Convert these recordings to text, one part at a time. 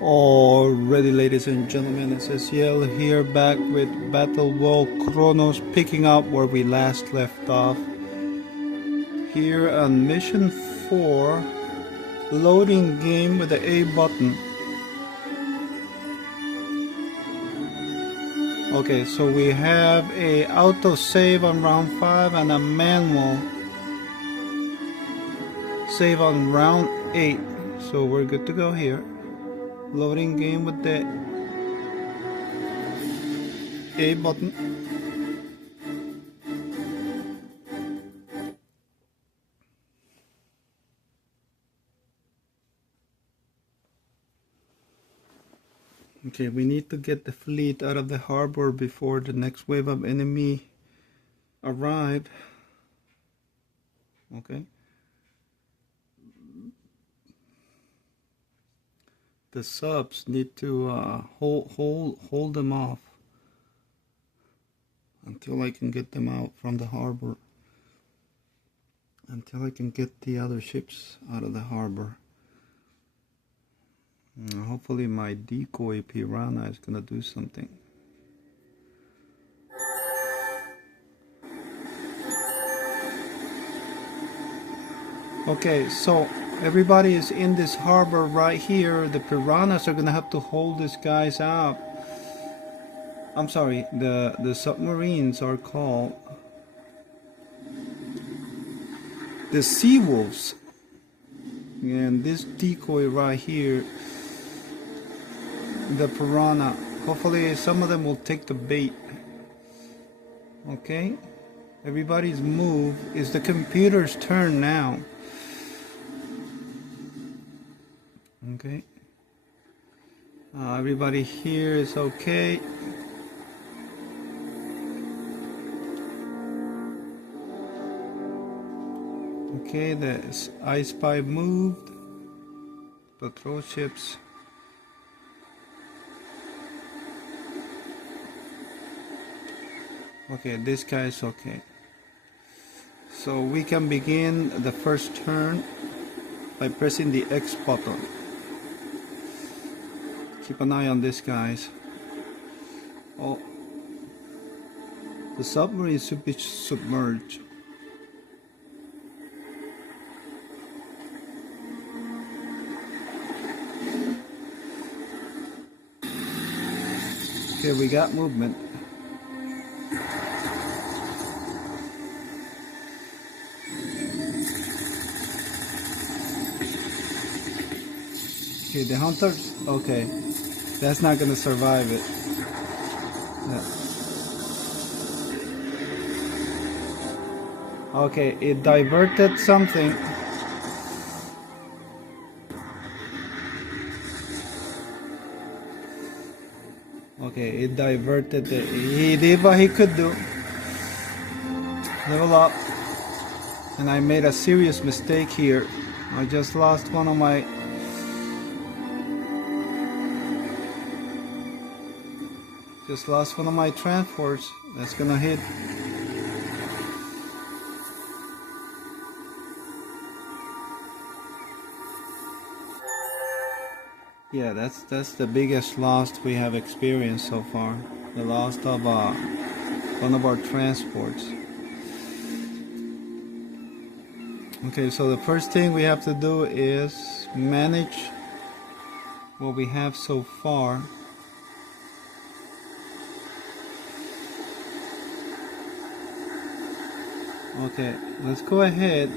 Alrighty, ladies and gentlemen, it's SCL here, back with Battle World Kronos, picking up where we last left off. Here on mission 4, loading game with the A button. Okay, so we have a auto save on round 5 and a manual save on round 8. So we're good to go here. Loading game with the A button. Okay, we need to get the fleet out of the harbor before the next wave of enemy arrive. Okay. The subs need to hold them off until I can get them out from the harbor. Until I can get the other ships out of the harbor. Hopefully my decoy piranha is gonna do something. Okay, so everybody is in this harbor right here. The piranhas are gonna have to hold these guys out. I'm sorry, the submarines are called the sea wolves. And this decoy right here, the piranha, hopefully some of them will take the bait. Okay, everybody's move. It's the computer's turn now. Okay, everybody here is okay. Okay, the I Spy moved. Patrol ships. Okay, this guy is okay. So we can begin the first turn by pressing the X button. Keep an eye on this, guys. Oh, the submarine should be submerged. Okay, we got movement. Okay, the hunter. Okay, that's not gonna survive it. Yeah. Okay, it diverted something. Okay, it diverted. He did what he could do. Level up. And I made a serious mistake here. I just lost one of my. Just lost one of my transports. That's gonna hit. Yeah, that's the biggest loss we have experienced so far. The loss of one of our transports. Okay, so the first thing we have to do is manage what we have so far. Okay, let's go ahead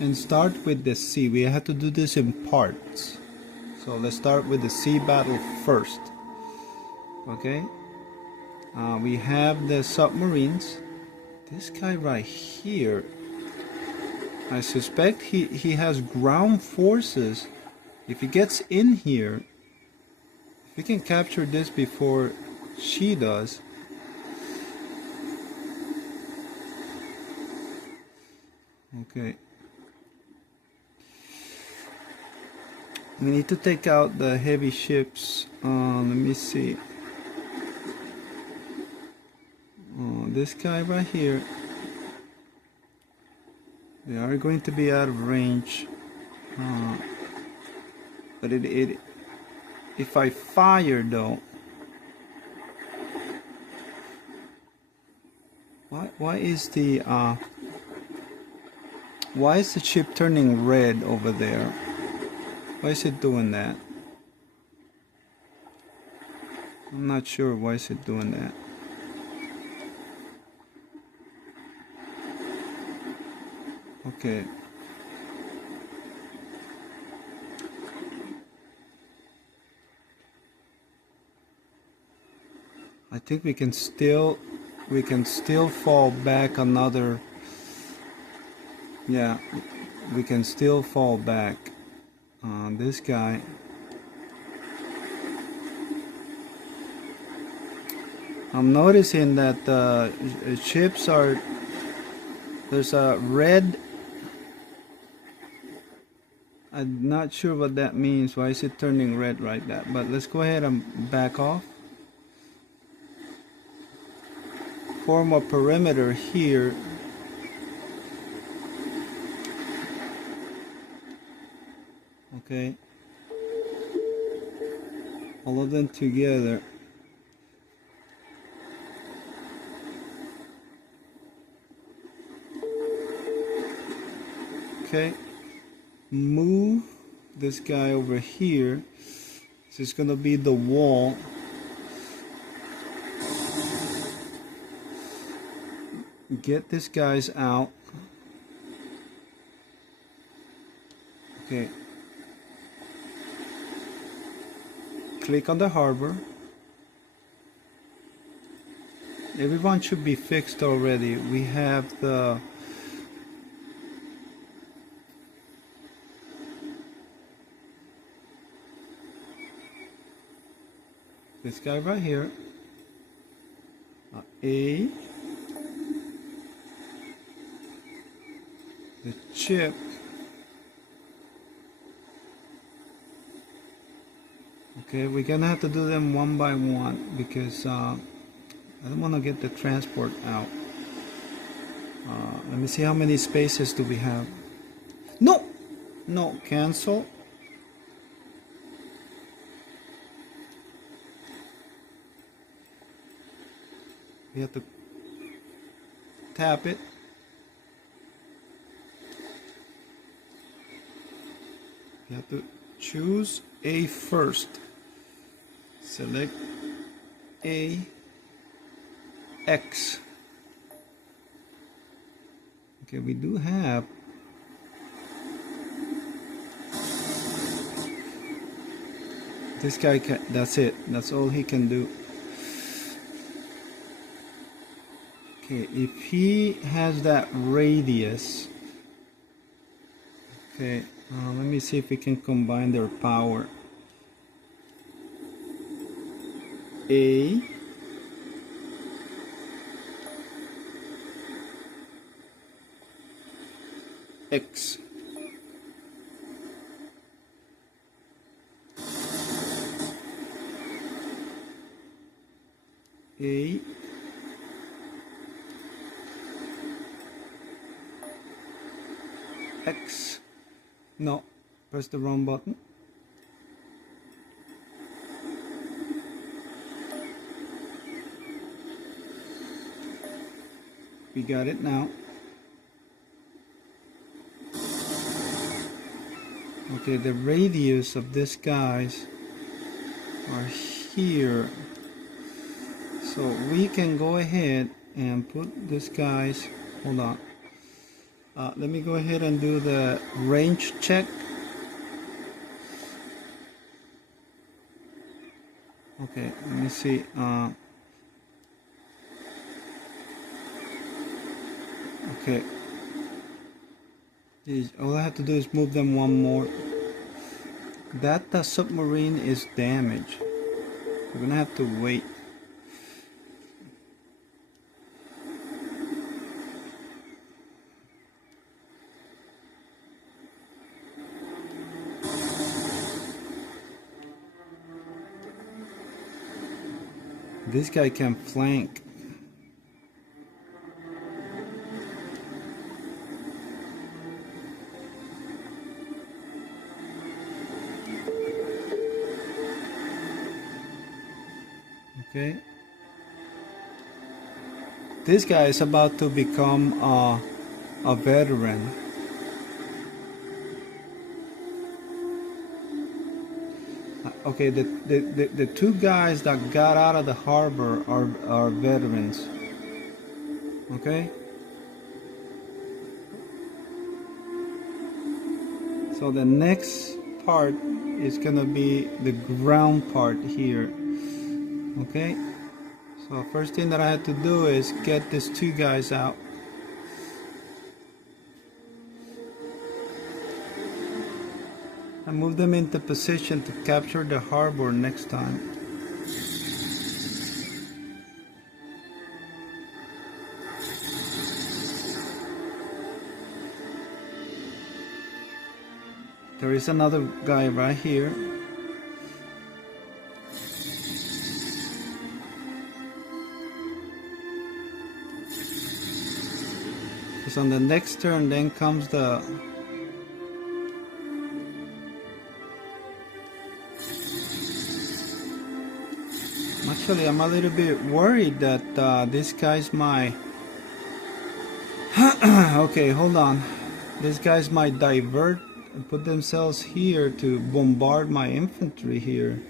and start with the sea. We have to do this in parts. So let's start with the sea battle first. Okay, we have the submarines. This guy right here, I suspect he has ground forces. If he gets in here, if we can capture this before she does. Okay. We need to take out the heavy ships. Let me see. This guy right here. They are going to be out of range. But if I fire though, why is the ship turning red over there? Why is it doing that? I'm not sure why is it doing that. Okay. I think we can still fall back another. Yeah, we can still fall back. This guy. I'm noticing that ships are, there's a red. I'm not sure what that means. Why is it turning red like that? But let's go ahead and back off. Form a perimeter here. Okay. All of them together. Okay. Move this guy over here. This is gonna be the wall. Get these guys out. Okay. Click on the harbor. Everyone should be fixed already. We have this guy right here. A. The chip. Okay, we're gonna have to do them one by one because I don't want to get the transport out. Let me see how many spaces do we have. No, no, cancel. We have to tap it. You have to choose A first. Select A, X. Okay, we do have this guy. That's it. That's all he can do. Okay, if he has that radius. Okay, let me see if we can combine their power. A. X. A. X. No, press the wrong button. We got it now. Okay, the radius of these guys are here. So we can go ahead and put these guys, hold on. Let me go ahead and do the range check. Okay, let me see. Okay. All I have to do is move them one more. That submarine is damaged. We're gonna have to wait. This guy can flank. Okay. This guy is about to become a veteran. Okay, the two guys that got out of the harbor are veterans. Okay? So the next part is gonna be the ground part here. Okay? So first thing that I had to do is get these two guys out. And move them into position to capture the harbor next time. There is another guy right here. Because on the next turn then comes the Actually, I'm a little bit worried that these guys might okay, hold on. These guys might divert and put themselves here to bombard my infantry here.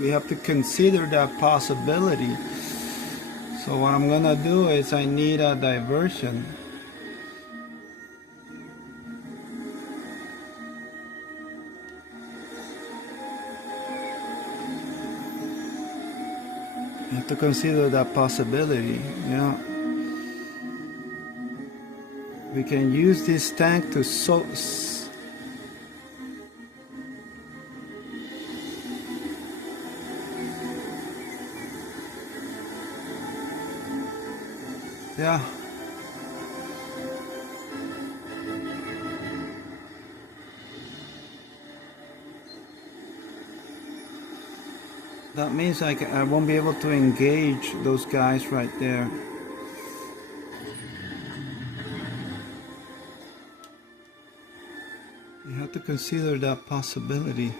We have to consider that possibility. So what I'm gonna do is I need a diversion. I have to consider that possibility. Yeah. We can use this tank to yeah. That means I won't be able to engage those guys right there. You have to consider that possibility.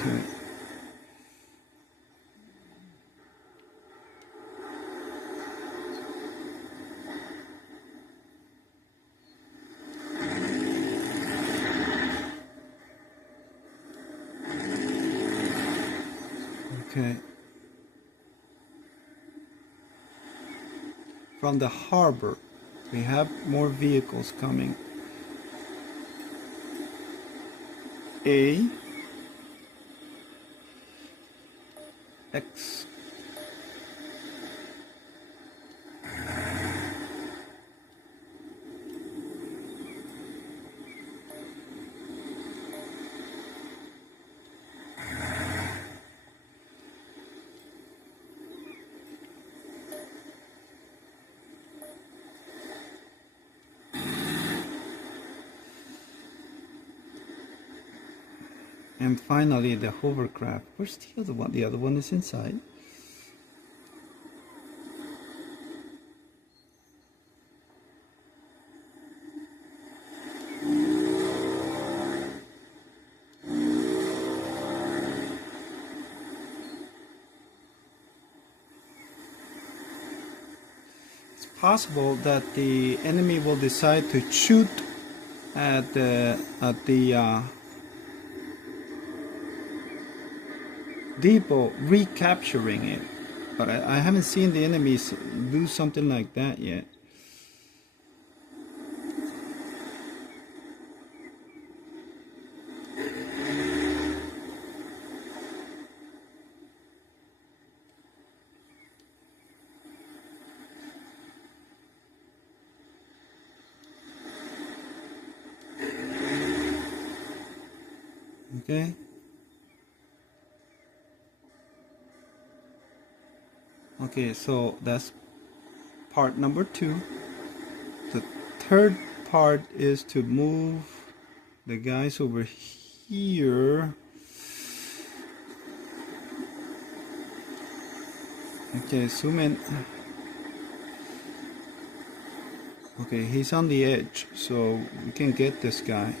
Okay. Okay. From the harbor, we have more vehicles coming. A X and finally the hovercraft. Where's the other one? The other one is inside. It's possible that the enemy will decide to shoot at the depot, recapturing it, but I haven't seen the enemies do something like that yet. Okay. Okay, so that's part number 2. The third part is to move the guys over here. Okay, zoom in. Okay, he's on the edge, so we can get this guy.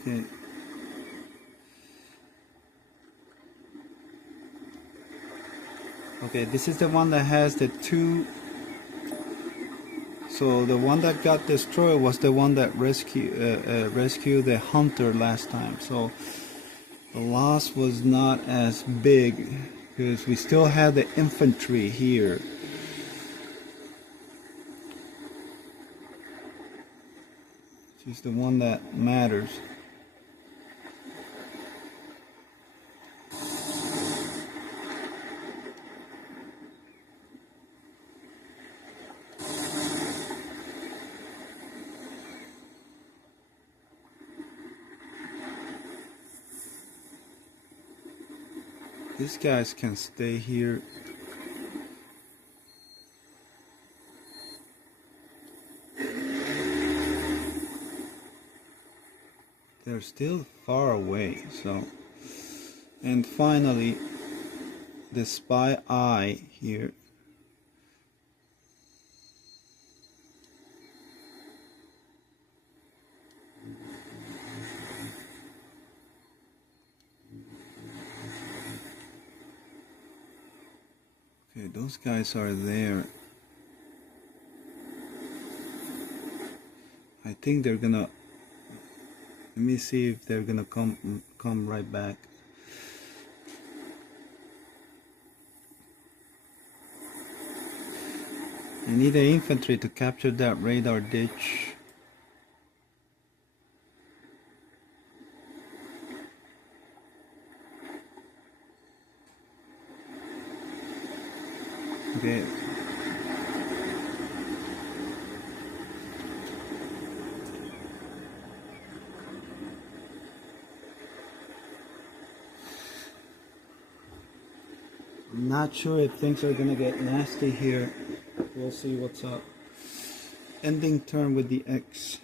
Okay. Okay, this is the one that has the two. So the one that got destroyed was the one that rescued the hunter last time. So the loss was not as big because we still have the infantry here. Which is the one that matters. These guys can stay here. They're still far away, so. And finally, the spy eye here. Okay, those guys are there. I think they're gonna. Let me see if they're gonna come right back. I need the infantry to capture that radar ditch. Okay. I'm not sure if things are gonna get nasty here. We'll see what's up. Ending turn with the X.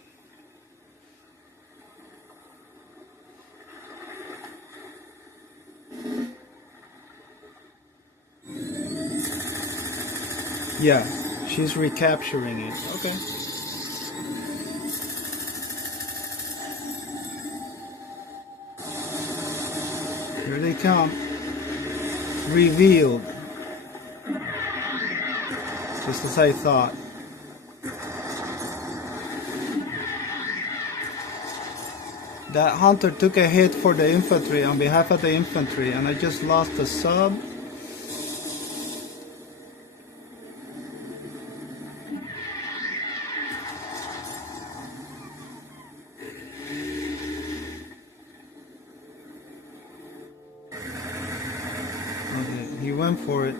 Yeah, she's recapturing it. Okay. Here they come. Revealed. Just as I thought. That hunter took a hit for the infantry on behalf of the infantry, and I just lost a sub. Okay, he went for it.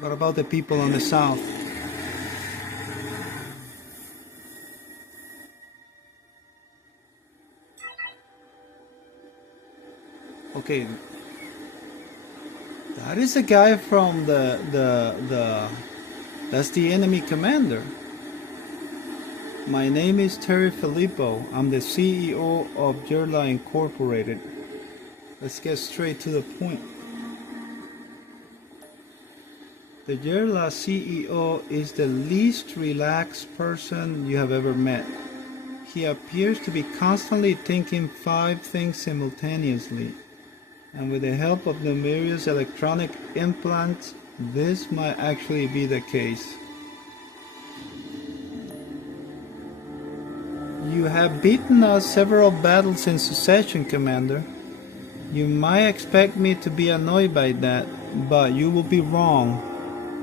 What about the people on the south? Okay, that is a guy from that's the enemy commander. My name is Terry Filippo. I'm the CEO of Gerla Incorporated. Let's get straight to the point. The Gerla CEO is the least relaxed person you have ever met. He appears to be constantly thinking 5 things simultaneously, and with the help of numerous electronic implants, this might actually be the case. You have beaten us several battles in succession, Commander. You might expect me to be annoyed by that, but you will be wrong.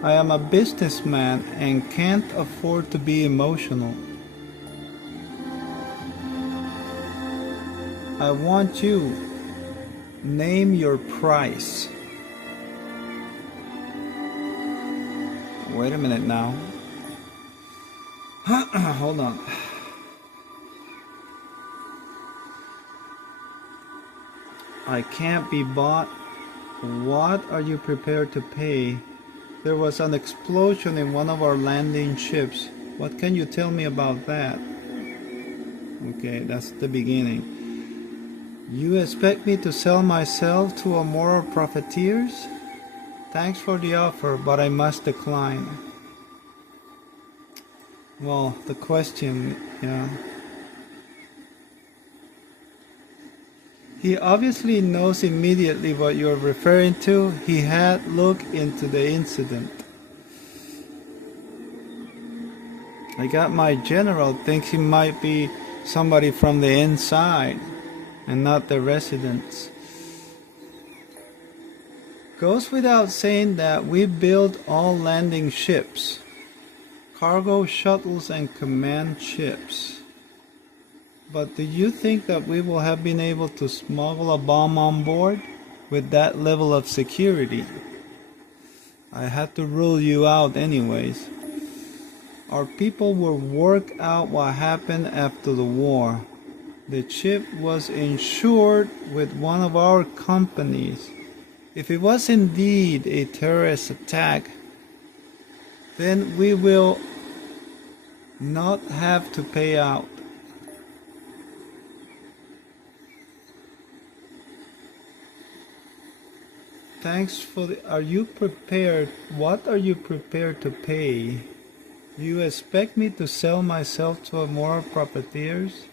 I am a businessman and can't afford to be emotional. I want you. Name your price. wait a minute now. Hold on. I can't be bought. What are you prepared to pay? There was an explosion in one of our landing ships. What can you tell me about that? Okay, that's the beginning. You expect me to sell myself to a moral profiteers? Thanks for the offer, but I must decline. Well, the question, yeah. He obviously knows immediately what you're referring to. He had looked into the incident. I got my general thinks he might be somebody from the inside and not the residents. Goes without saying that we build all landing ships, cargo shuttles and command ships. But do you think that we will have been able to smuggle a bomb on board with that level of security? I had to rule you out anyways. Our people will work out what happened after the war. The ship was insured with one of our companies. If it was indeed a terrorist attack, then we will not have to pay out. Thanks for the... Are you prepared? What are you prepared to pay? You expect me to sell myself to a moral profiteers?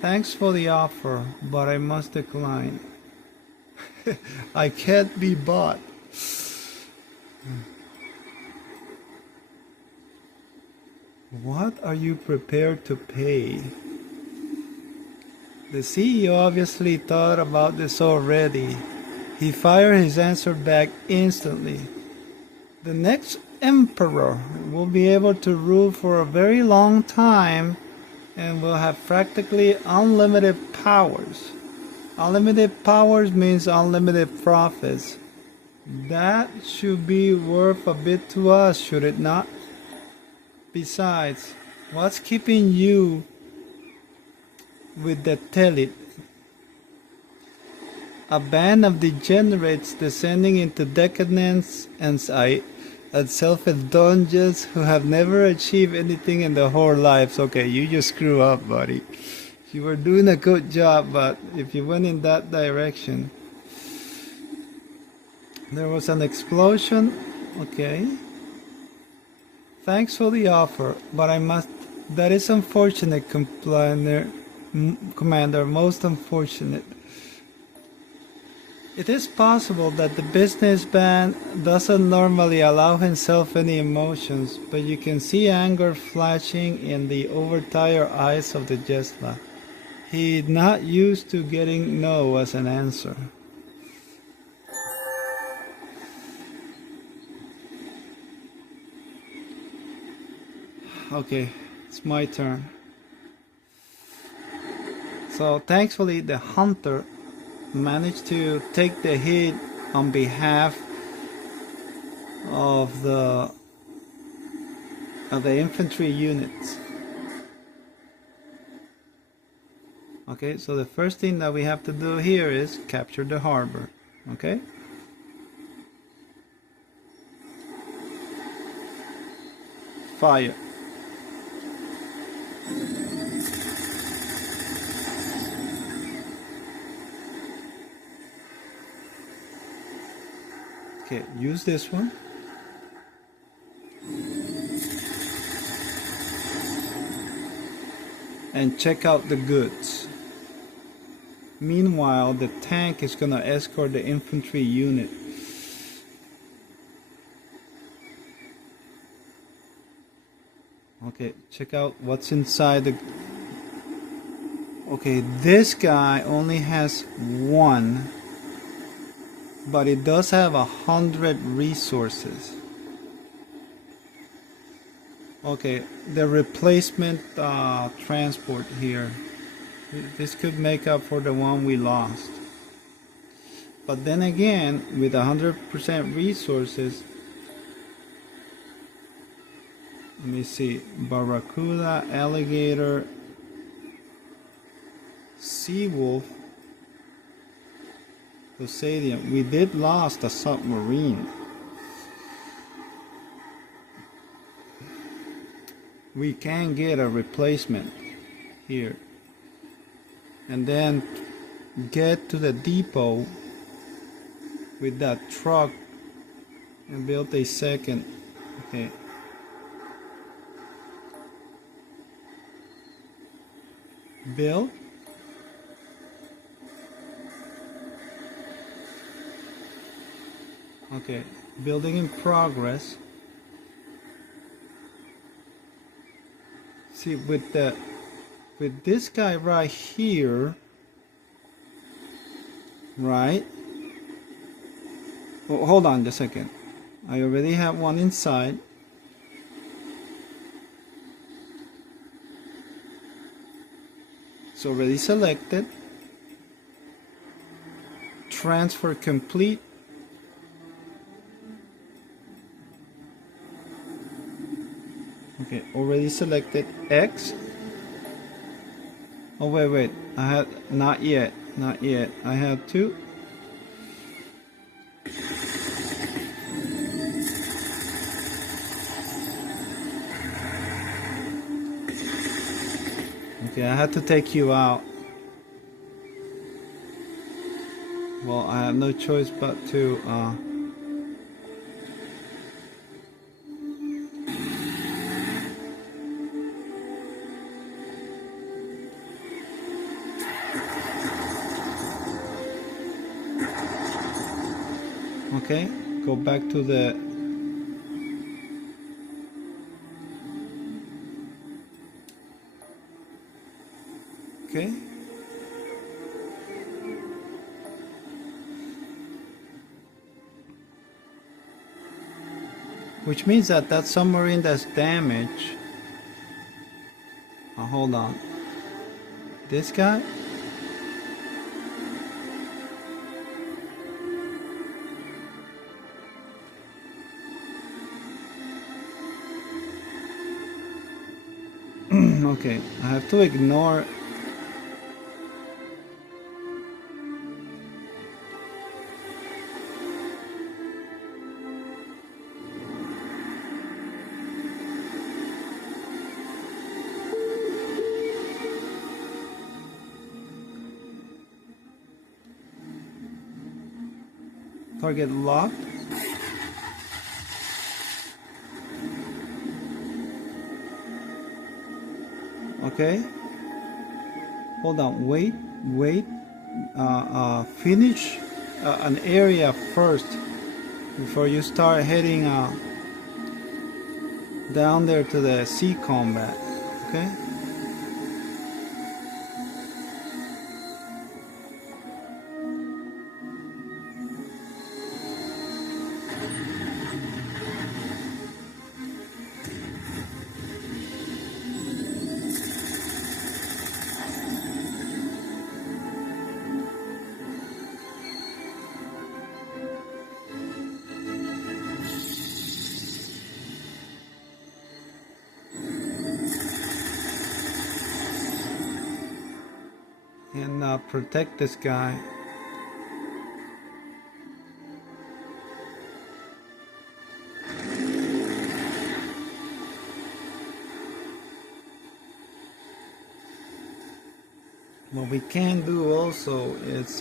Thanks for the offer, but I must decline. I can't be bought. What are you prepared to pay? The CEO obviously thought about this already. He fired his answer back instantly. The next emperor will be able to rule for a very long time and will have practically unlimited powers. Unlimited powers means unlimited profits. That should be worth a bit to us, should it not? Besides, what's keeping you with the telit? A band of degenerates descending into decadence and self-indulgence who have never achieved anything in their whole lives. Okay, you just screw up, buddy. You were doing a good job, but if you went in that direction... There was an explosion. Okay. Thanks for the offer, but I must... That is unfortunate, Commander. Most unfortunate. It is possible that the businessman doesn't normally allow himself any emotions, but you can see anger flashing in the overtired eyes of the Jesla. He's not used to getting no as an answer. Okay, it's my turn. So thankfully the hunter managed to take the hit on behalf of the infantry units. Okay, so the first thing that we have to do here is capture the harbor. Okay. Fire. Okay, use this one. And check out the goods. Meanwhile, the tank is gonna escort the infantry unit. Okay, check out what's inside the... Okay, this guy only has one, but it does have 100 resources. Okay, the replacement transport here. This could make up for the one we lost. But then again, with 100% resources, Let me see. Barracuda, alligator, sea wolf, Poseidon. We did lost a submarine. We can get a replacement here. And then get to the depot with that truck and build a second. Okay. Build. Okay, building in progress. See, with this guy right here, right? Oh, hold on just a second. I already have one inside. It's already selected. Transfer complete. Okay, already selected X. Oh wait, I had not yet. I have to. Okay, I had to take you out. Well, I have no choice but to okay, go back to the okay. Which means that that submarine that's damaged. Oh, hold on. This guy? Okay, I have to ignore. Target locked. Okay. Hold on. Wait. Finish an area first before you start heading down there to the sea combat. Okay. And protect this guy. What we can do also is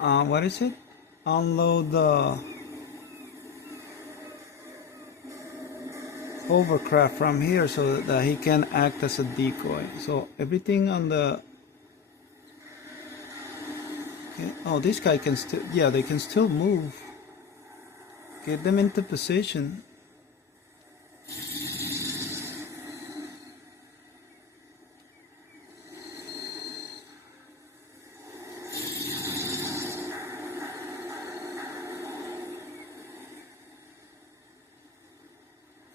what is it? Unload the hovercraft from here so that he can act as a decoy. So everything on the okay. Oh, this guy can still, yeah, they can still move. Get them into position.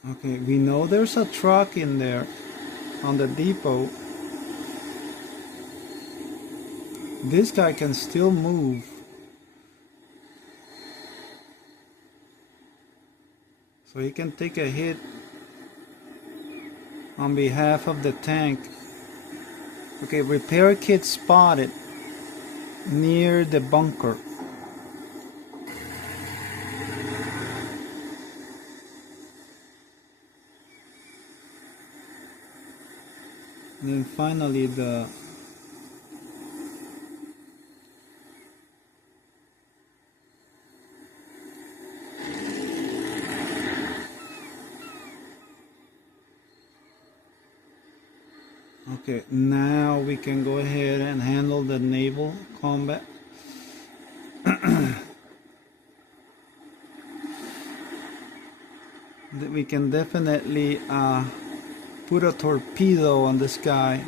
Okay, we know there's a truck in there on the depot. This guy can still move. so he can take a hit on behalf of the tank. Okay, repair kit spotted near the bunker. And then finally the okay, now we can go ahead and handle the naval combat. We can definitely put a torpedo on this guy.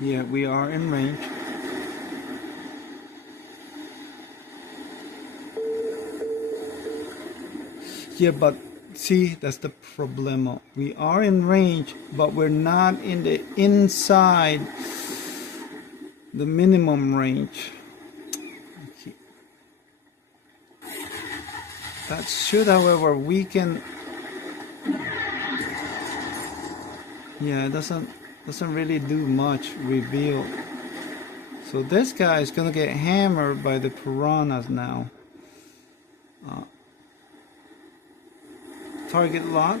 Yeah, we are in range. Yeah, but see, that's the problem. We are in range, but we're not in the inside the minimum range. Okay. That should, however, weaken. Yeah, it doesn't really do much reveal. So this guy is gonna get hammered by the piranhas now. Target lock.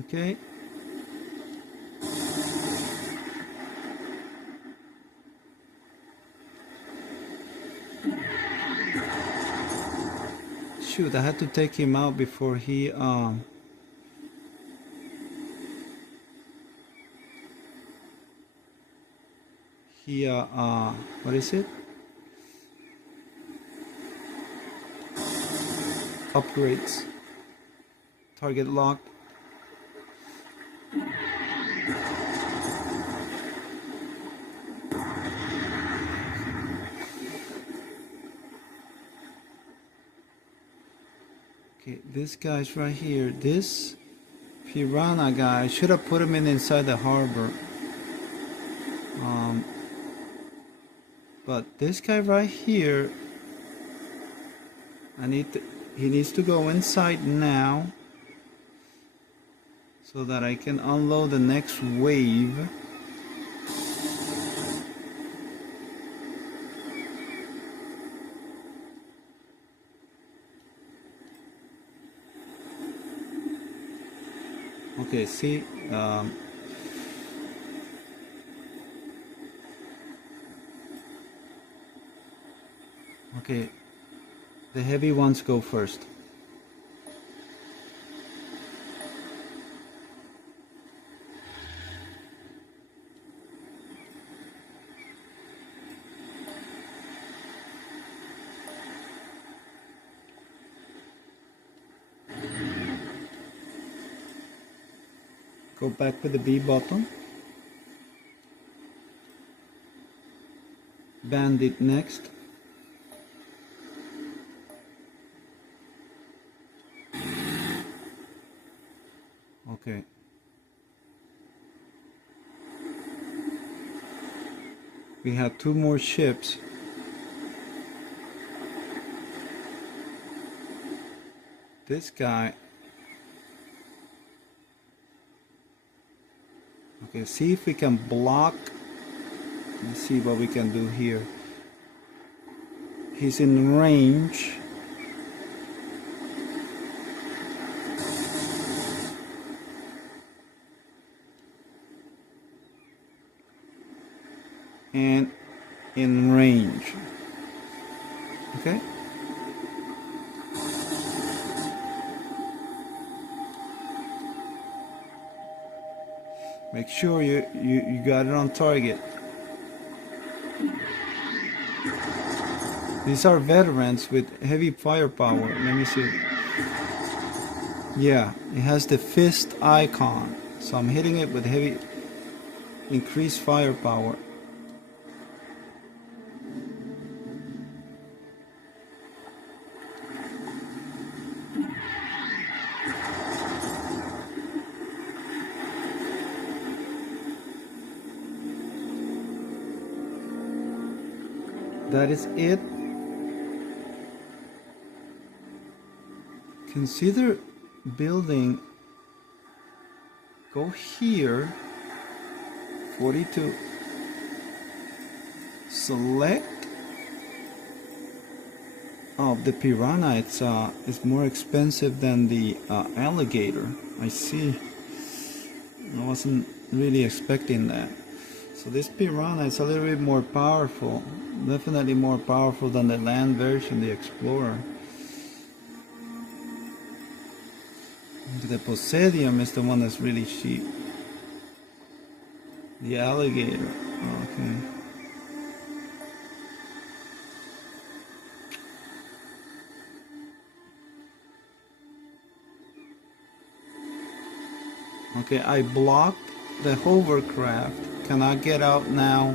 Okay. Shoot, I had to take him out before he what is it? Upgrades. Target locked. Okay, this guy's right here. This piranha guy, I should have put him inside the harbor. But this guy right here, he needs to go inside now so that I can unload the next wave. Okay, see, okay, the heavy ones go first. Go back with the B button. Bandit next. Okay. We have 2 more ships. This guy. Okay, see if we can block. Let's see what we can do here. He's in range. And in range. Okay. Make sure you got it on target. These are veterans with heavy firepower. Let me see. Yeah, it has the fist icon. So I'm hitting it with heavy increased firepower. that is it. Consider building, go here, 42, select. Oh, the piranha, it's more expensive than the alligator. I see. I wasn't really expecting that. So this piranha is a little bit more powerful, definitely more powerful than the land version, the Explorer. The Posedium is the one that's really cheap. The alligator, okay. Okay, I blocked the hovercraft. Cannot get out now.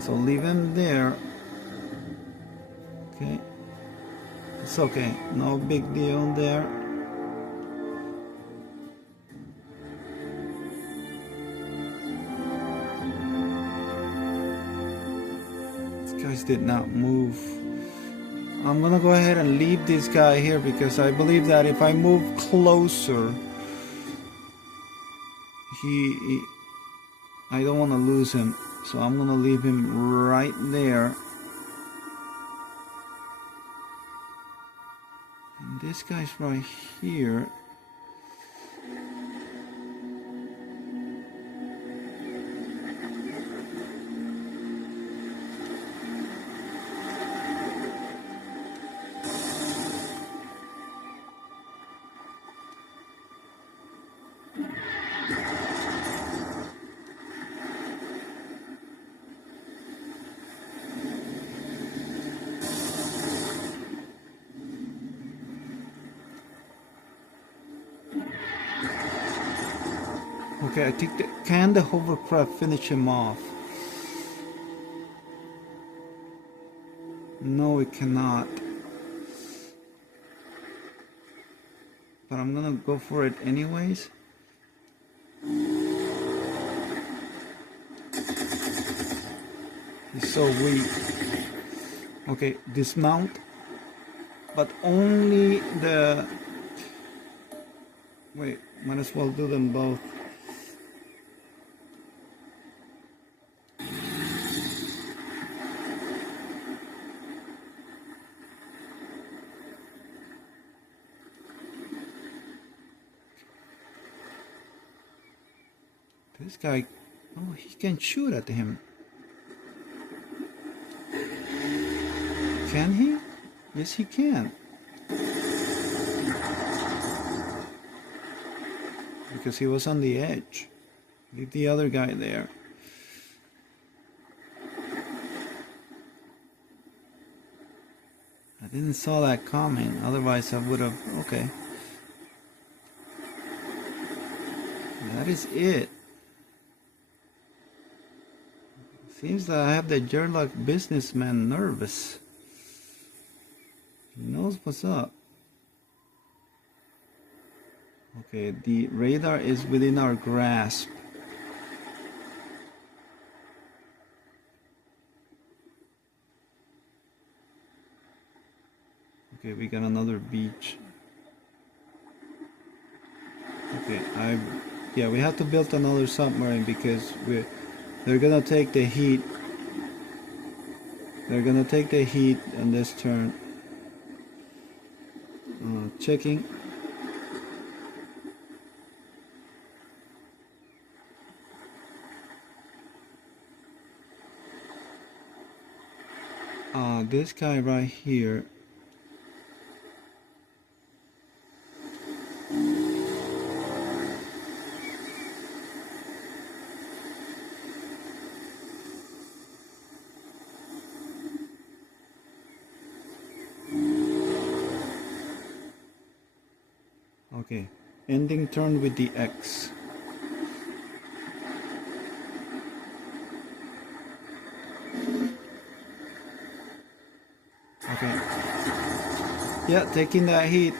So leave him there. Okay. It's okay. No big deal there. These guys did not move. I'm gonna go ahead and leave this guy here because I believe that if I move closer, I don't want to lose him, so I'm gonna leave him right there. And this guy's right here. Okay, I think can the hovercraft finish him off? No, it cannot. But I'm gonna go for it anyways. He's so weak. Okay, dismount. But only the... Wait, might as well do them both. This guy, oh, he can shoot at him. Can he? Yes, he can. Because he was on the edge. Leave the other guy there. I didn't saw that coming, otherwise I would have, okay. That is it. Seems that I have the Gerlach businessman nervous. He knows what's up. Okay, the radar is within our grasp. Okay, we got another beach. Okay, yeah, we have to build another submarine because they're gonna take the heat. They're gonna take the heat on this turn. Checking. This guy right here. Okay, ending turn with the X. Okay. Yeah, taking that heat.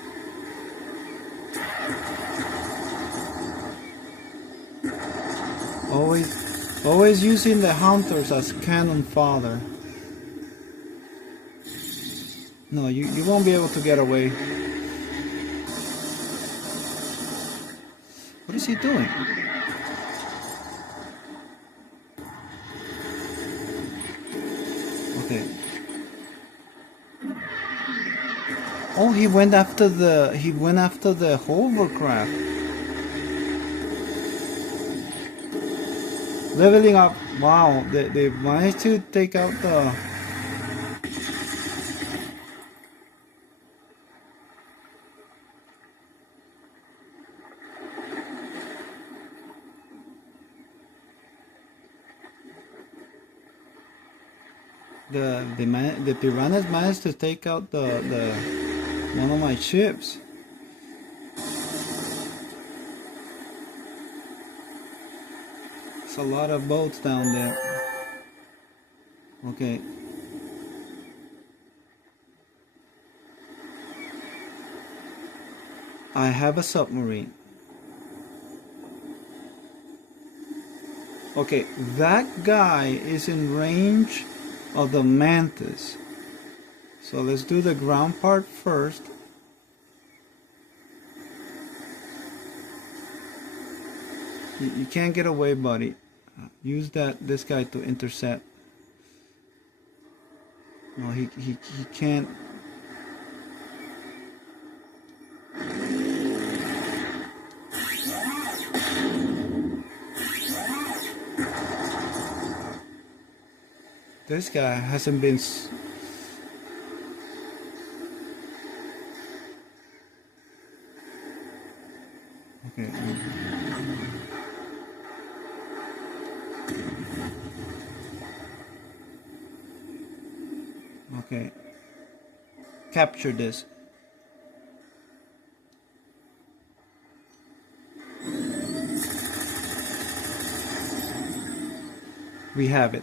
Always Always using the hunters as cannon fodder. No, you won't be able to get away. What is he doing? Okay. Oh, he went after the hovercraft. Leveling up. Wow, they managed to take out the piranhas managed to take out the one of my ships. It's a lot of boats down there. Okay. I have a submarine. Okay, that guy is in range of the mantis. So let's do the ground part first. You can't get away, buddy. Use this guy to intercept. No, he can't. This guy hasn't been. Okay. Okay. Capture this. We have it.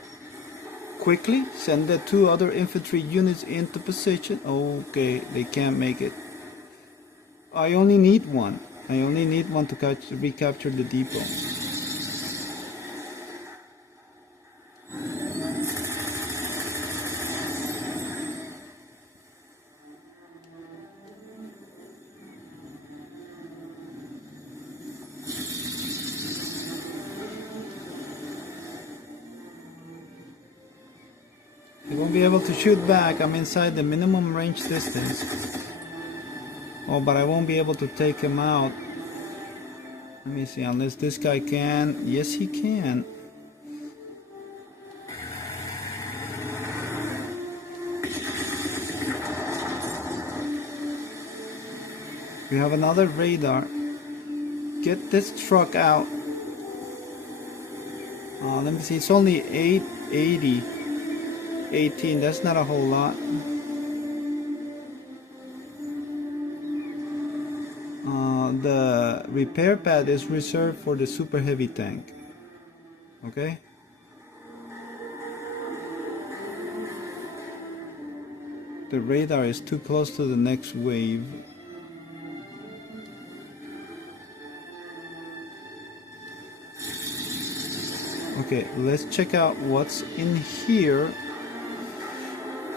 Quickly send the 2 other infantry units into position. Okay, they can't make it. I only need one. I only need one to recapture the depot. I won't be able to shoot back. I'm inside the minimum range distance. Oh, but I won't be able to take him out. Let me see, unless this guy can. Yes, he can. We have another radar. Get this truck out. Let me see, it's only 880. 18, that's not a whole lot. The repair pad is reserved for the super heavy tank. Okay? The radar is too close to the next wave. Okay, let's check out what's in here.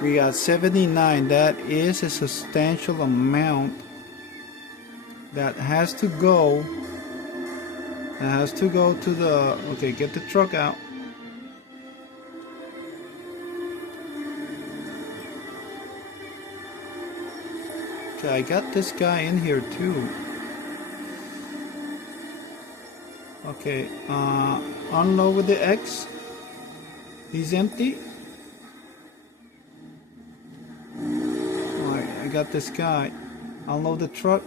We got 79. That is a substantial amount. That has to go. That has to go to the. Okay, get the truck out. Okay, I got this guy in here too. Okay, unload with the X. He's empty. Oh, I got this guy. Unload the truck.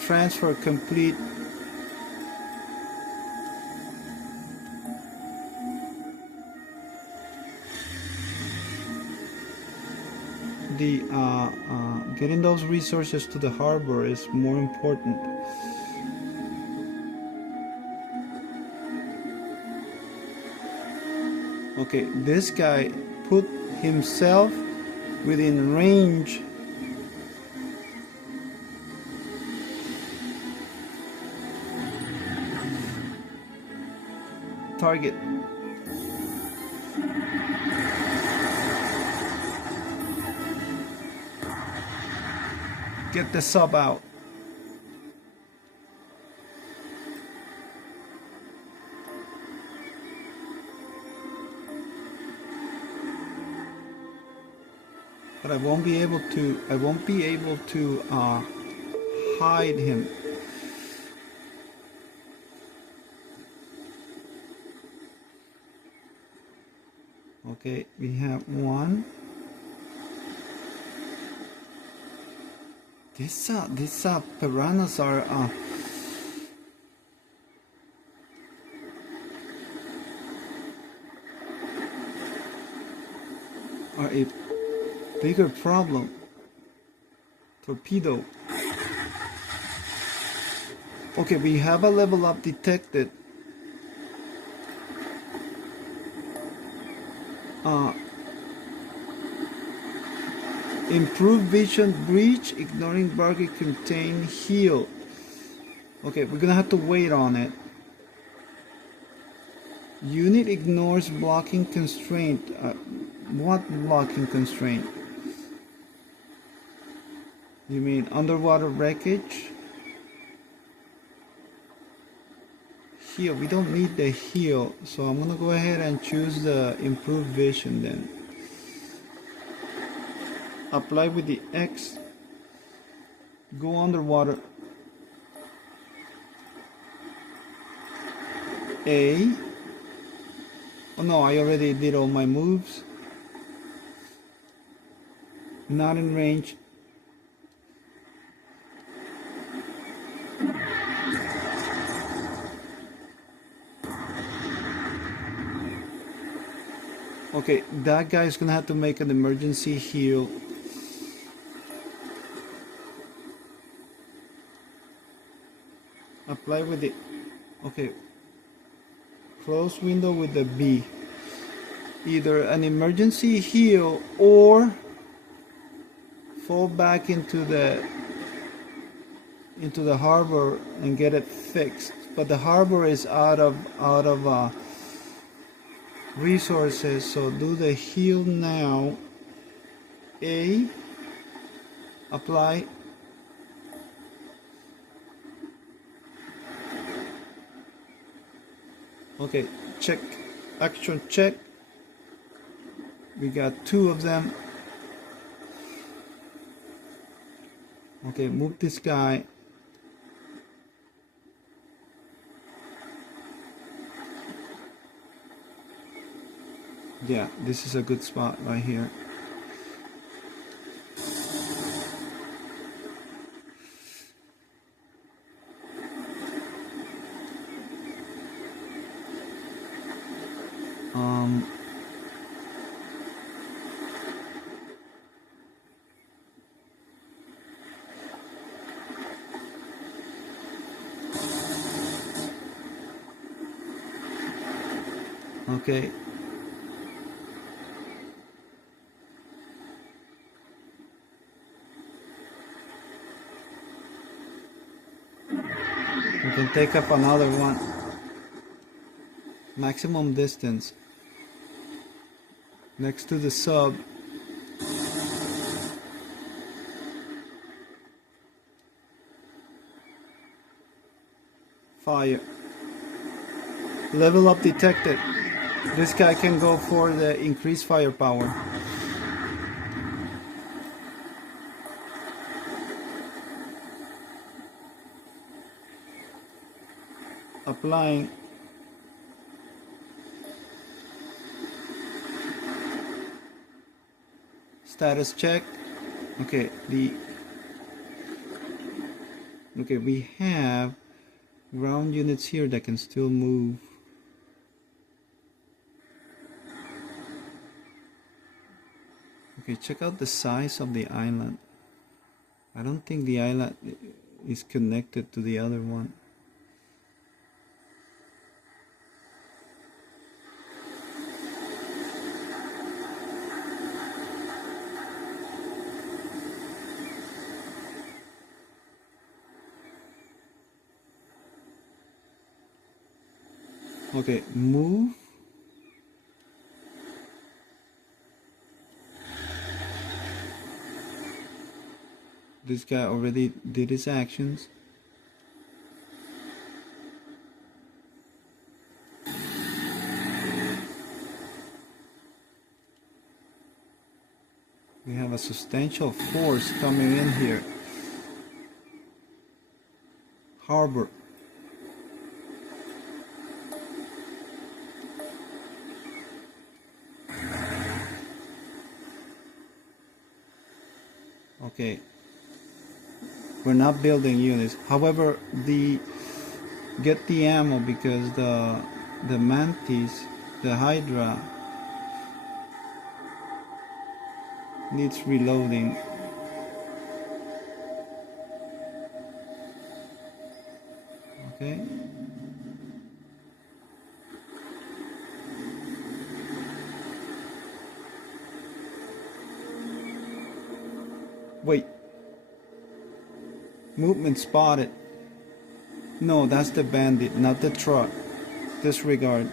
Transfer complete. The getting those resources to the harbor is more important. Okay, this guy put himself within range. target. Get the sub out. But I won't be able to hide him. Okay, we have one. These piranhas are a bigger problem. Torpedo. Okay, we have a level up detected. Improve vision breach, ignoring bargain contain heal. Okay, we're gonna have to wait on it. Unit ignores blocking constraint. What blocking constraint? You mean underwater wreckage? Heal. We don't need the heal, so I'm gonna go ahead and choose the improved vision then. Apply with the X. Go underwater. A. Oh no, I already did all my moves. Not in range. Okay, that guy is gonna have to make an emergency heal. Apply with the, okay, close window with the B. Either an emergency heal or fall back into the harbor and get it fixed. But the harbor is out of resources, so do the heal now. A. Apply. Okay, check, action check. We got 2 of them. Okay, move this guy. Yeah, this is a good spot right here. Okay. We can take up another one. Maximum distance. Next to the sub. Fire. Level up detected. This guy can go for the increased firepower. Applying. Status check. Okay, we have ground units here that can still move. Okay, check out the size of the island. I don't think the island is connected to the other one. Okay, move. This guy already did his actions. We have a substantial force coming in here. Harbor. Okay. We're not building units. However, get the ammo because the mantis, the hydra, needs reloading. Okay. Wait. Movement spotted. No, that's the bandit, not the truck. Disregard.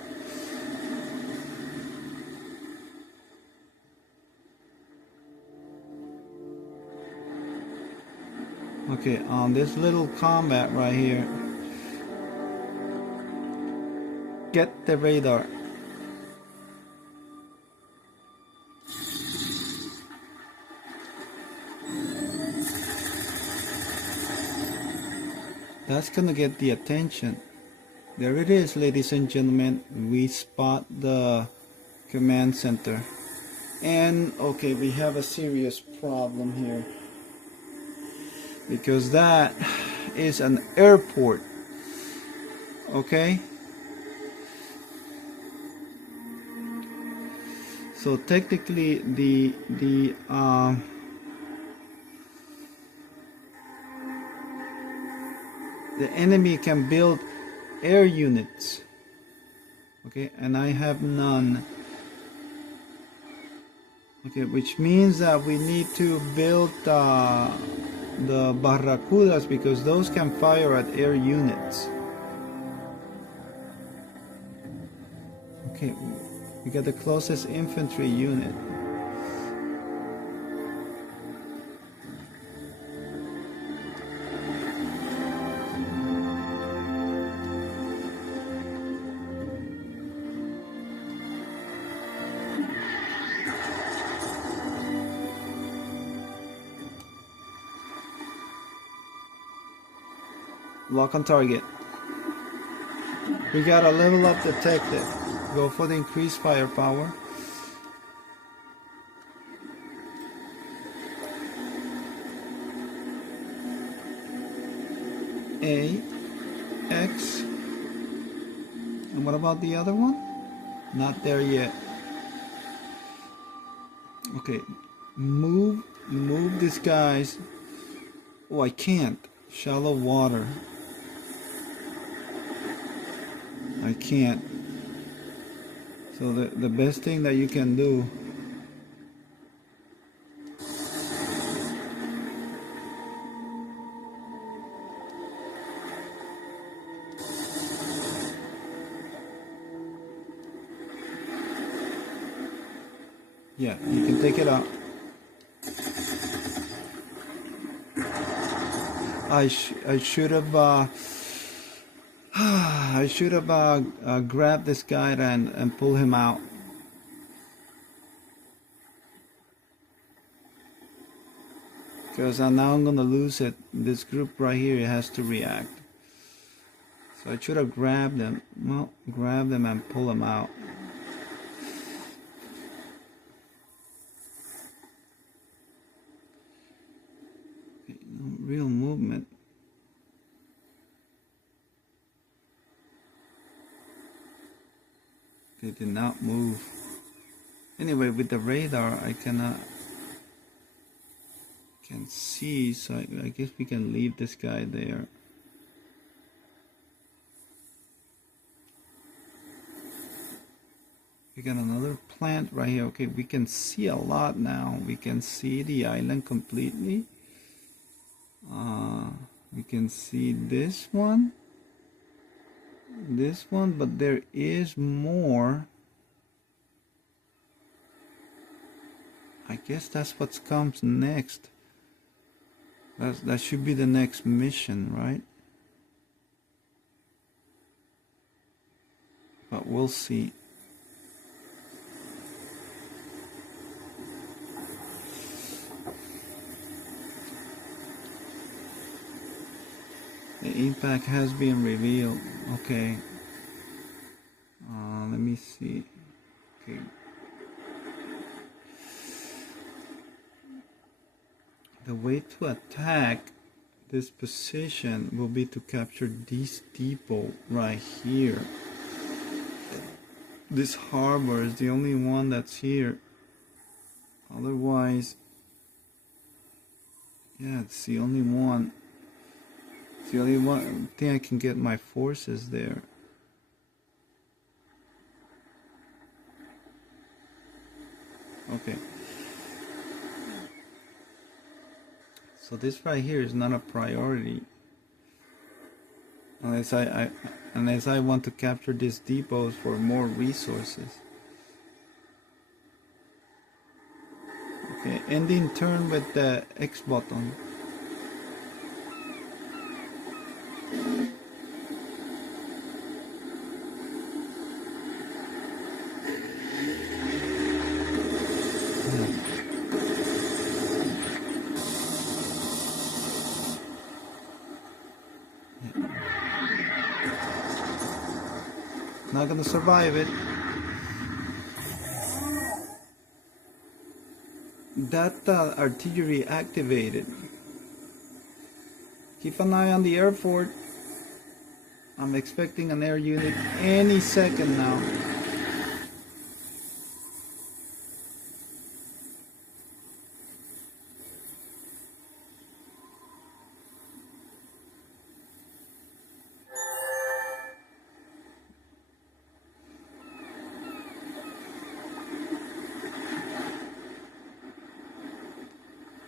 Okay, on this little combat right here, get the radar. That's gonna get the attention. There it is, ladies and gentlemen. We spot the command center. And okay, we have a serious problem here. Because that is an airport. Okay? So technically the enemy can build air units. Okay, and I have none. Okay, which means that we need to build the barracudas because those can fire at air units. Okay, we got the closest infantry unit. Lock on target. We gotta level up detective. Go for the increased firepower. A, X, and what about the other one? Not there yet. Okay, move these guys. Oh, I can't. Shallow water. I can't. So the best thing that you can do yeah, you can take it out. I should have I should have grabbed this guy and pull him out. Because now I'm gonna lose it. This group right here has to react. So I should have grabbed them. Well, grab them and pull them out. Okay, no real movement. They did not move. Anyway, with the radar, I can see, so I guess we can leave this guy there. We got another plant right here. Okay, we can see a lot now. We can see the island completely. We can see this one. this one, but there is more. I guess that's what comes next. That should be the next mission, right? But we'll see. The impact has been revealed. Okay. Let me see. Okay. The way to attack this position will be to capture this depot right here. This harbor is the only one that's here. Otherwise, yeah, it's the only one. It's the only one thing I can get my forces there. Okay. So this right here is not a priority. Unless I want to capture these depots for more resources. Okay, ending turn with the X button. Not gonna survive it. That artillery activated. Keep an eye on the air fort. I'm expecting an air unit any second now.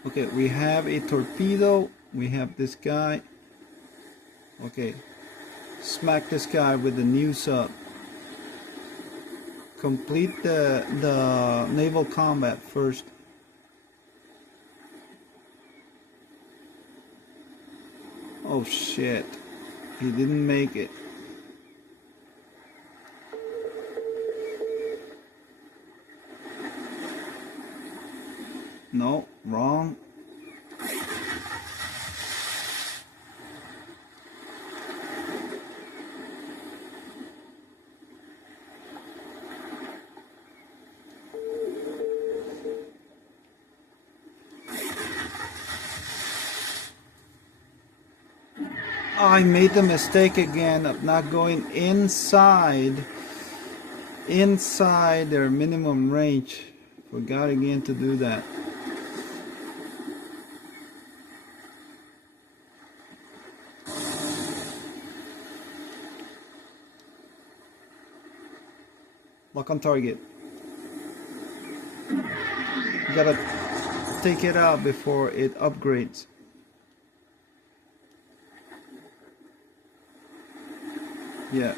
Okay, we have a torpedo. We have this guy. Okay, smack this guy with the new sub. Complete the naval combat first. Oh shit, he didn't make it. No, wrong. I made the mistake again of not going inside their minimum range. Forgot again to do that. Lock on target. You gotta take it out before it upgrades. Yeah.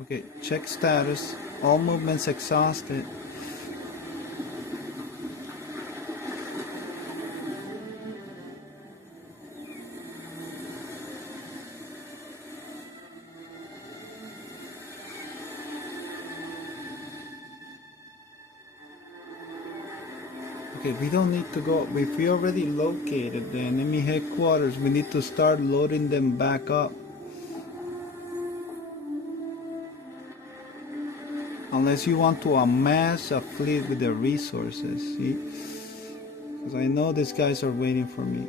Okay, check status. All movements exhausted. Okay, we don't need to go. If we already located the enemy headquarters, we need to start loading them back up. Unless you want to amass a fleet with the resources, see? Because I know these guys are waiting for me.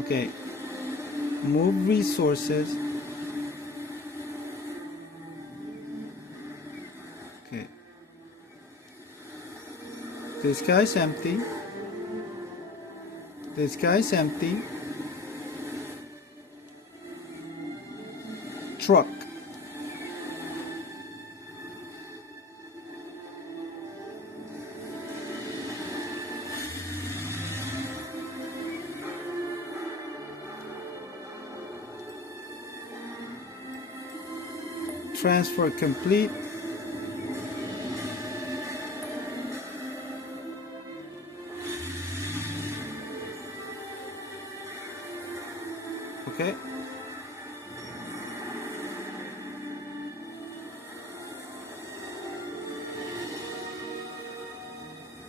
Okay, move resources. Okay. This guy's empty. This guy's empty. Truck. Transfer complete. Okay.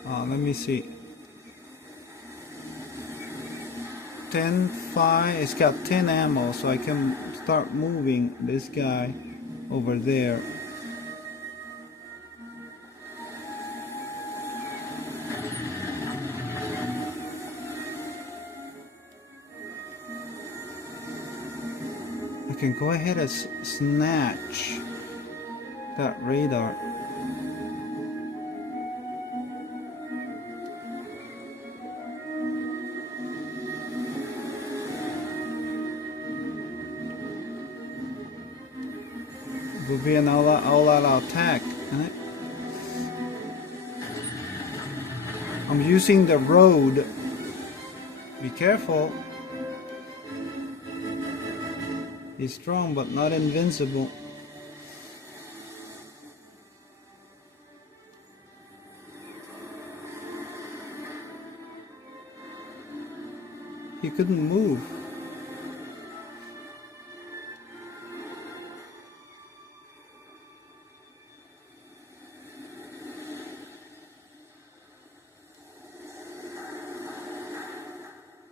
Let me see. 10-5. It's got 10 ammo, so I can start moving this guy over there. I can go ahead and snatch that radar. It will be an all-out attack, isn't it? I'm using the road. Be careful. He's strong but not invincible. He couldn't move.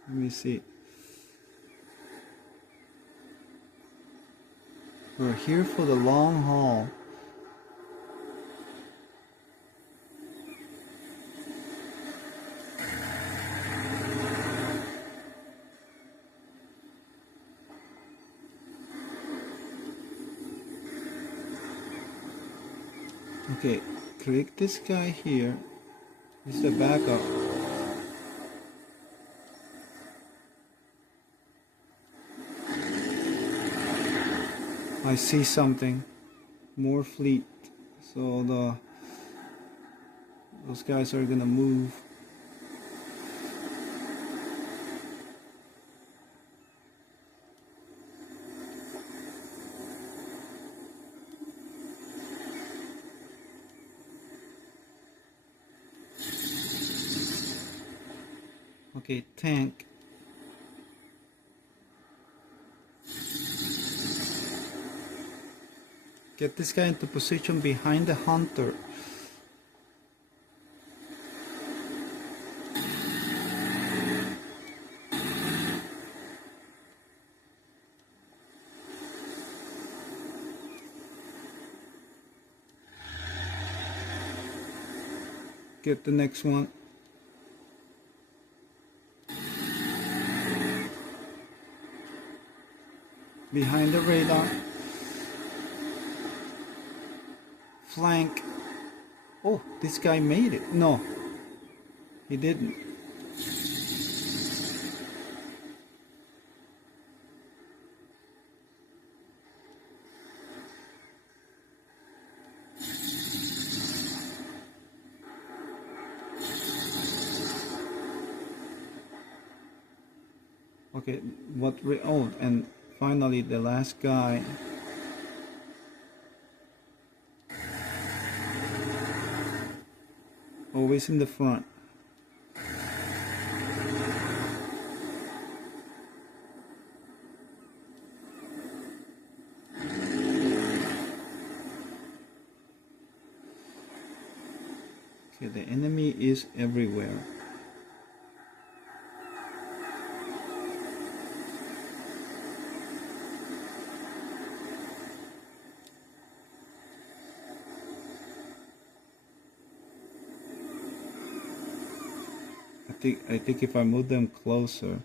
Let me see. We're here for the long haul. Okay, click this guy here. This is the backup. I see something. More fleet. So those guys are gonna move. Okay, tank. Get this guy into position behind the hunter. Get the next one. Behind the radar. Flank. Oh, this guy made it. No, he didn't. Okay, oh, and finally the last guy. Always in the front. Okay, the enemy is everywhere. I think if I move them closer.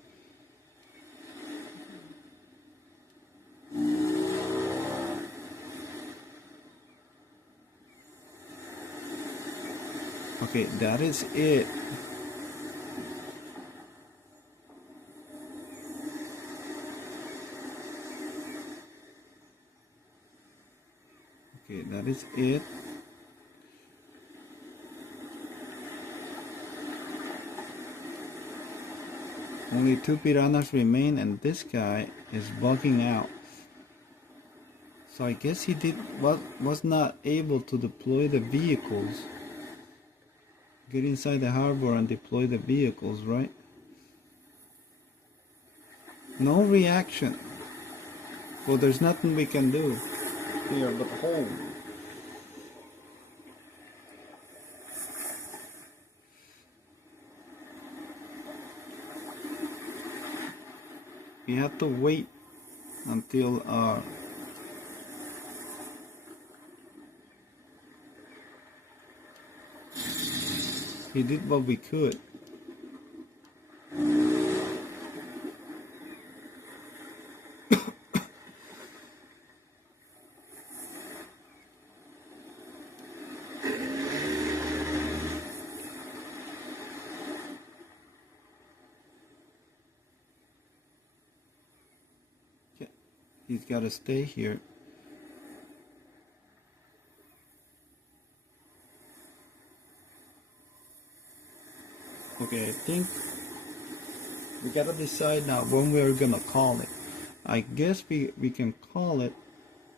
Okay, that is it. Okay, that is it. Only 2 piranhas remain, and this guy is bugging out. So I guess he was not able to deploy the vehicles. Get inside the harbor and deploy the vehicles, right? No reaction. Well, there's nothing we can do here but hold. We have to wait until he did what we could. He's got to stay here. Okay, I think we gotta decide now when we're gonna call it. I guess we can call it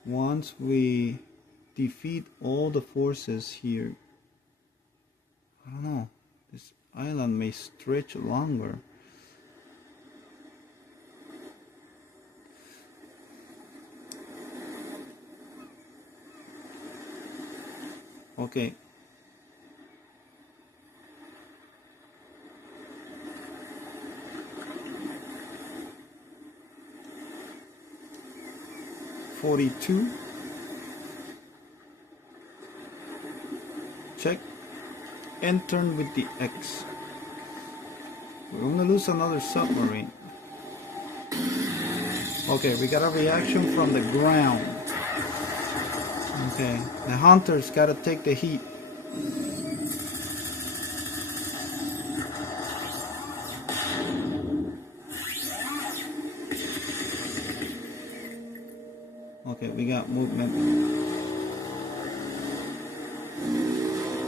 once we defeat all the forces here. I don't know. This island may stretch longer. Okay. $42. Check. And turn with the X. We're gonna lose another submarine. Okay, we got a reaction from the ground. Okay, the hunters gotta take the heat. Okay, we got movement.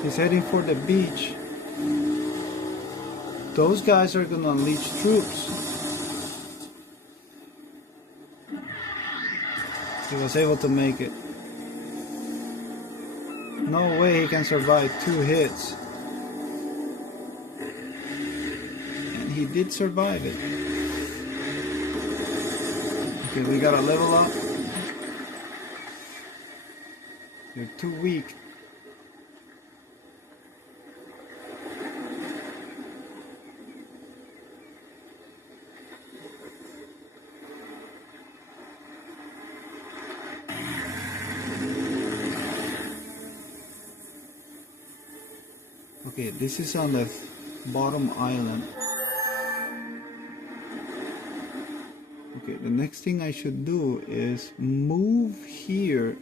He's heading for the beach. Those guys are gonna unleash troops. He was able to make it. No way he can survive 2 hits. And he did survive it. Okay, we gotta level up. You're too weak. Okay, this is on the bottom island. Okay, the next thing I should do is move here.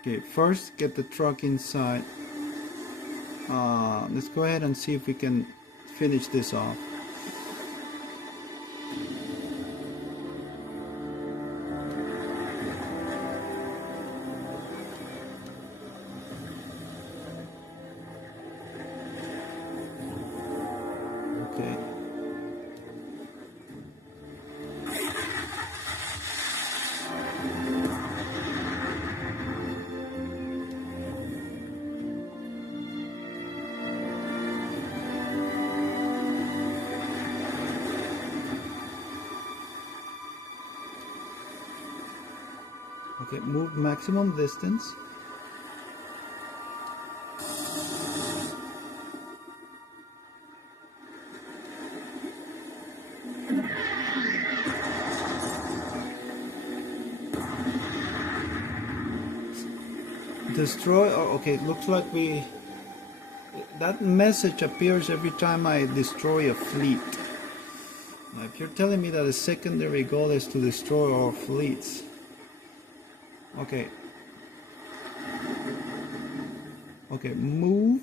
Okay, first get the truck inside. Let's go ahead and see if we can finish this off. Okay. Okay, move maximum distance. Destroy, okay, it looks like that message appears every time I destroy a fleet. Now, if you're telling me that the secondary goal is to destroy our fleets, okay, Okay, move.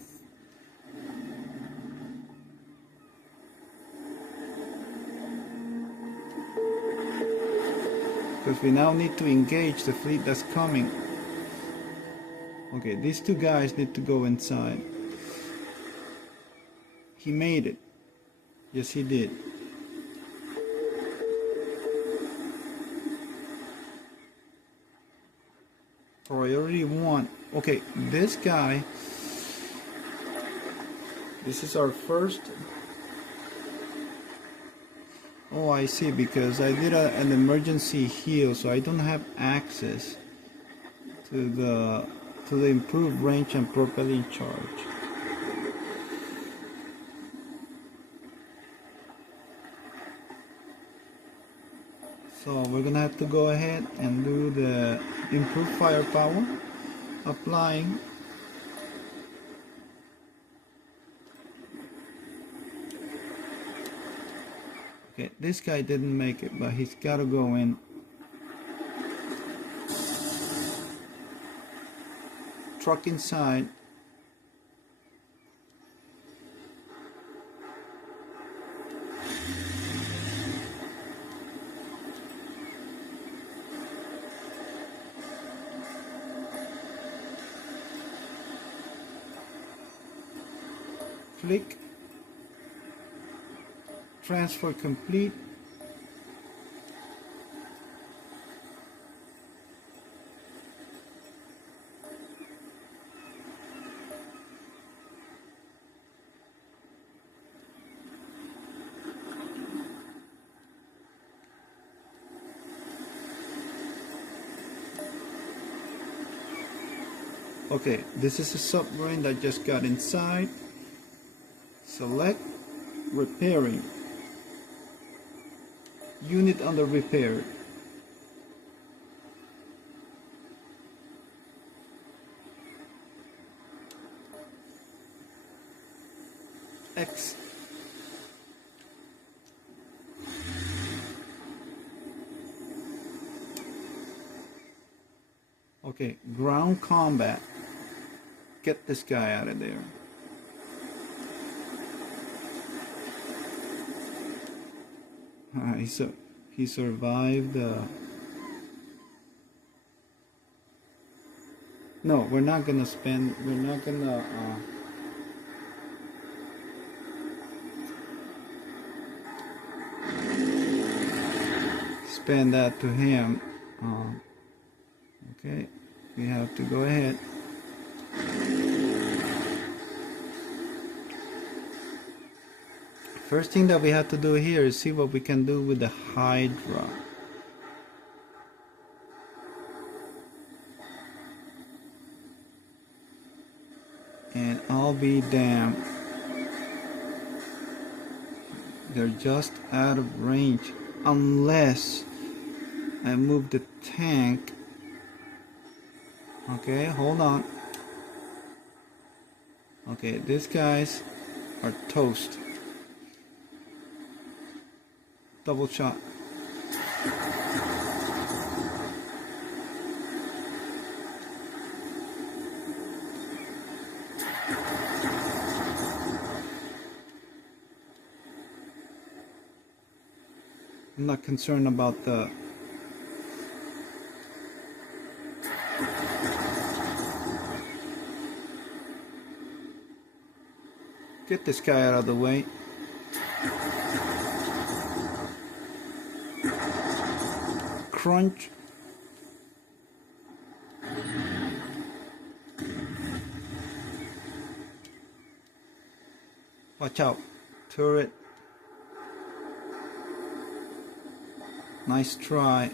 Because we now need to engage the fleet that's coming. Okay, these two guys need to go inside. He made it. Yes, he did. Priority 1. Okay, this guy. This is our first. Oh, I see, because I did an emergency heal, so I don't have access to the improved range and propelling charge. So we're gonna have to go ahead and do the improved firepower, applying. Okay, this guy didn't make it, but he's gotta go in. Truck inside. Click. Transfer complete. Okay, this is a submarine that just got inside. Select repairing. Unit under repair. X. Okay, ground combat. Get this guy out of there. He survived. No, we're not gonna spend. We're not gonna. Spend that to him. Okay, we have to go ahead. First thing that we have to do here is see what we can do with the Hydra. And I'll be damned. They're just out of range. Unless I move the tank. Okay, hold on. Okay, these guys are toast. Double shot. I'm not concerned about the get this guy out of the way. Crunch. Watch out. Turret. Nice try.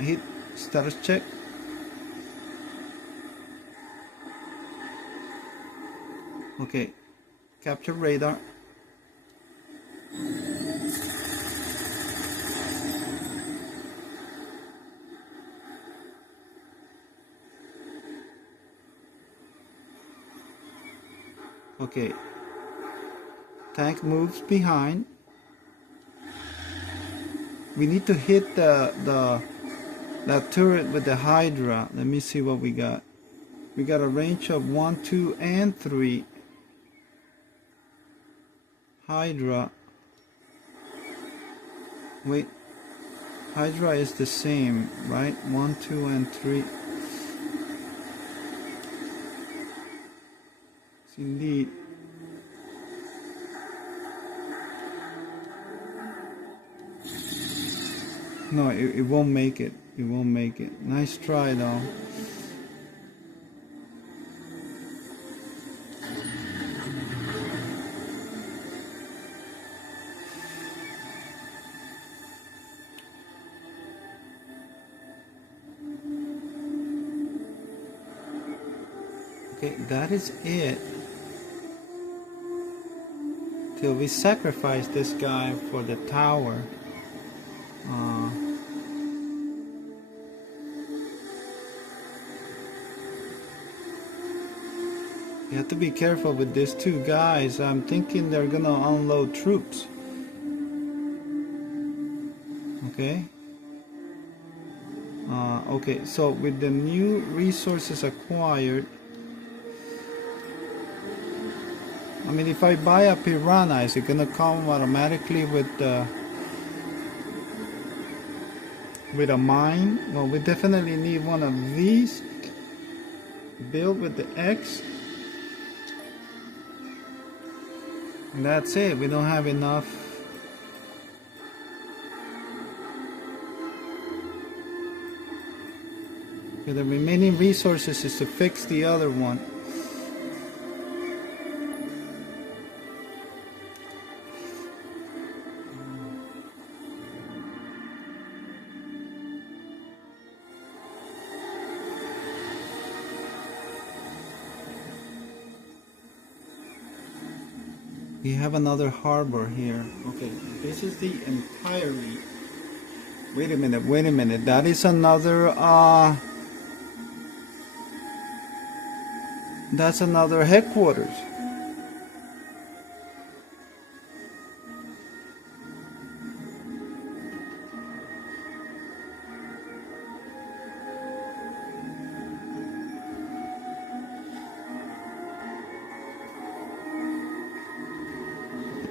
Hit status check. Okay, capture radar. Okay, Tank moves behind. We need to hit that turret with the Hydra. Let me see what we got. We got a range of 1, 2, and 3. Hydra. Wait. Hydra is the same, right? 1, 2, and 3. Indeed. No, it won't make it. It won't make it. Nice try though. Okay, that is it. Till we sacrifice this guy for the tower. You have to be careful with these two guys. I'm thinking they're gonna unload troops. Okay. Okay, so with the new resources acquired, I mean, if I buy a Piranha, is it gonna come automatically with a mine? Well, we definitely need one of these. Build with the X. And that's it. We don't have enough. Okay, the remaining resources is to fix the other one. We have another harbor here. Okay, this is the entirely. Wait a minute. That is another that's another headquarters.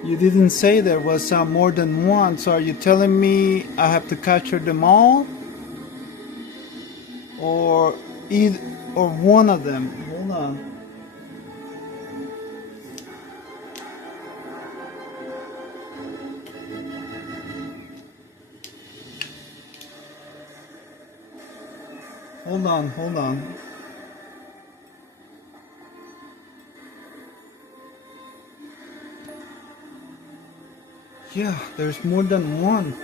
You didn't say there was more than one, so are you telling me I have to capture them all? Or one of them? Hold on. Hold on. Yeah, there's more than one.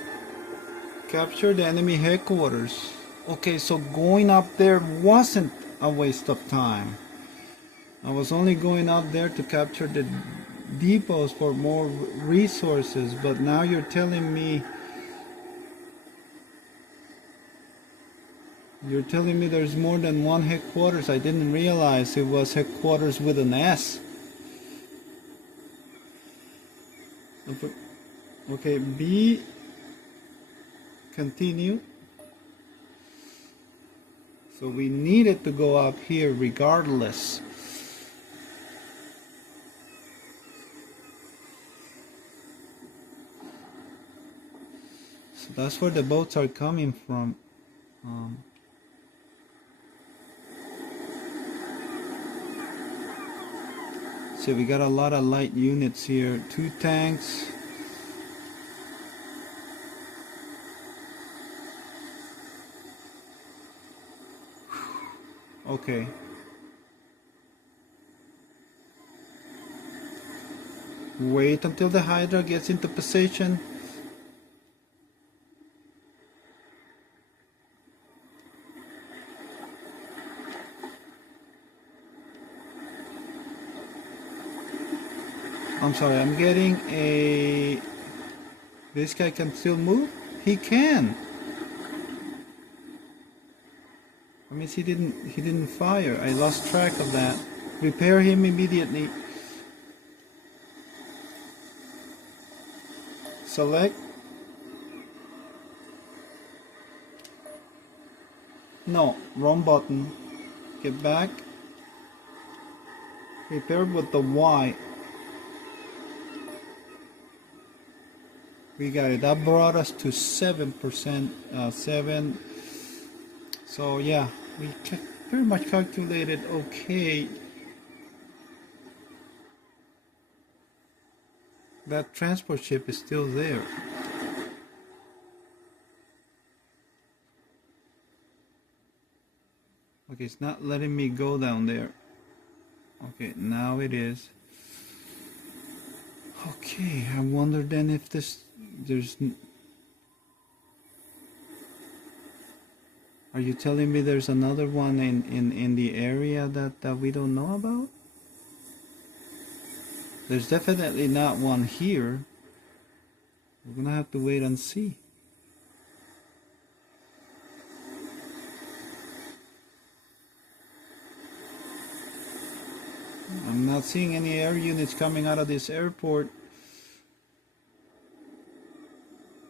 Capture the enemy headquarters. Okay, so going up there wasn't a waste of time. I was only going up there to capture the depots for more resources, but now you're telling me there's more than one headquarters. I didn't realize it was headquarters with an S. Okay, B, continue. So we needed to go up here regardless. So that's where the boats are coming from. So we got a lot of light units here. 2 tanks. Okay. Wait until the Hydra gets into position. I'm sorry, I'm getting a... This guy can still move? He can! I mean, he didn't fire. I lost track of that. Repair him immediately. select. No, wrong button. Get back. Prepare with the Y. We got it. That brought us to 7%. 7. So yeah, we pretty much calculated okay. That transport ship is still there. Okay, it's not letting me go down there. Okay, now it is. Okay, I wonder then if there's... Are you telling me there's another one in the area that we don't know about? There's definitely not one here. We're gonna have to wait and see. I'm not seeing any air units coming out of this airport.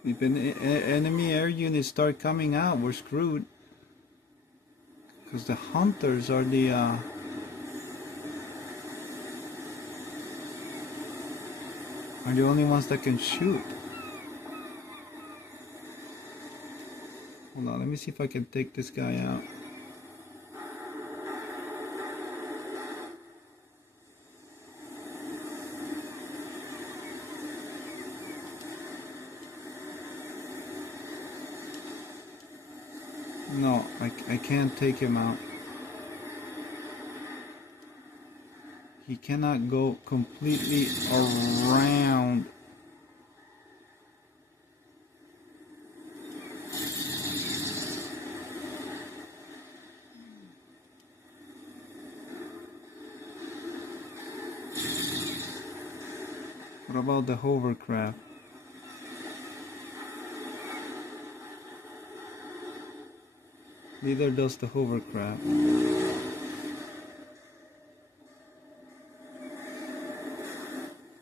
If enemy air units start coming out, we're screwed. Because the hunters are the only ones that can shoot. Hold on, let me see if I can take this guy out. No, I can't take him out. He cannot go completely around. What about the hovercraft? Neither does the hovercraft.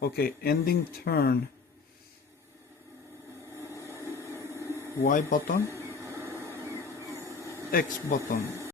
Okay, ending turn. Y button. X button.